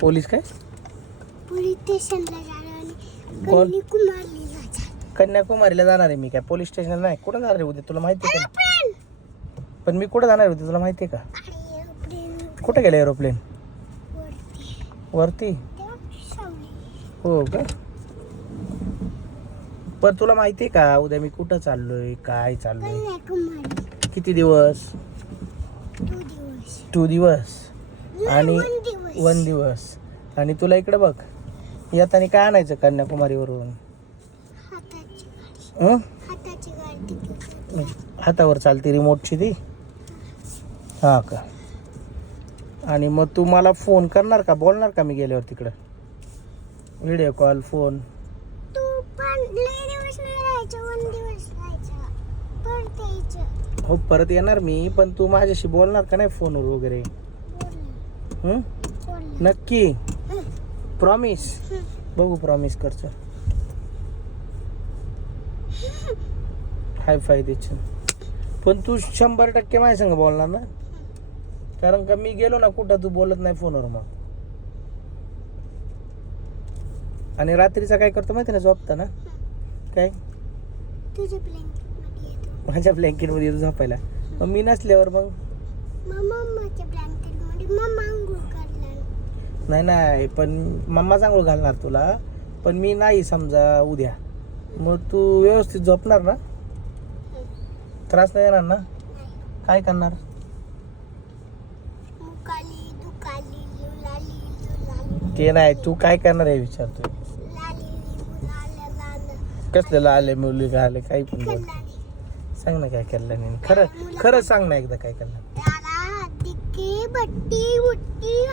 Police काय? Police स्टेशनला जाणार आणि कोण? कन्याकुमारीला जाणार. कन्याकुमारीला जाणार आहे मी. काय पोलीस स्टेशनला नाही. कुठं जाणार आहे उद्या तुला माहिती आहे का? एरोप्लेन पण मी कुठं जाणार आहे उद्या तुला माहिती आहे का? आणि एरोप्लेन कुठं गेलं एरोप्लेन? वरती वरती? तेव्हा सावली. हो का? पण तुला माहिती आहे का उद्या मी कुठं चाललोय, काय चाललोय? कन्याकुमारी किती दिवस? 2 दिवस 2 दिवस आणि 1 दिवस 1 दिवस. आणि तुला इकडे बघ, येताना काय आणायचं कन्याकुमारीवरून? हाताची गाडी. हं? हाताची गाडी तिथे. हातावर चालते रिमोटची ती? हा का? आणि मग तू मला फोन करणार का, बोलणार का मी गेल्यावर तिकडं? Video call, phone? तू पण लय दिवस नाही राहायचं, 1 दिवस राहायचं, परत यायचं. हो परत येणार मी, पण तू माझ्याशी बोलणार का नाही फोनवर वगैरे? बोलणं. नक्की? प्रॉमिस? बघू प्रॉमिस करचं. हाय फाय द्यायचं. पण तू 100% माझ्या संग बोलणार ना? कारण का मी गेलो ना कुठं तू बोलत नाही फोनवर मग. आणि रात्रीचा काय करतो माहिती ना, झोपता ना काय तुझ्या ब्लँकेटमध्ये येतो. माझ्या ब्लँकेटमध्ये येतो झोपायला. मग मी नसल्यावर मग मम्माच्या ब्लँकेटमध्ये मम्मा अंघोळ करणार. नाही पण मम्मा चांगलं घालणार तुला. पण मी नाही समजा उद्या, मग तू व्यवस्थित झोपणार ना? त्रास नाही येणार ना? काय करणार? मुकाली दुकाली लुलाली लुलाली. ते नाही, तू काय करणार आहे विचारतोय. लाली मुलाला लाल कसलं लाले मुली आले काही पण बोल. कल्लानी. सांग ना काय केलं नाही. खरं खरं सांग ना एकदा काय केलं. त्याला टिक्की बट्टी बुट्टी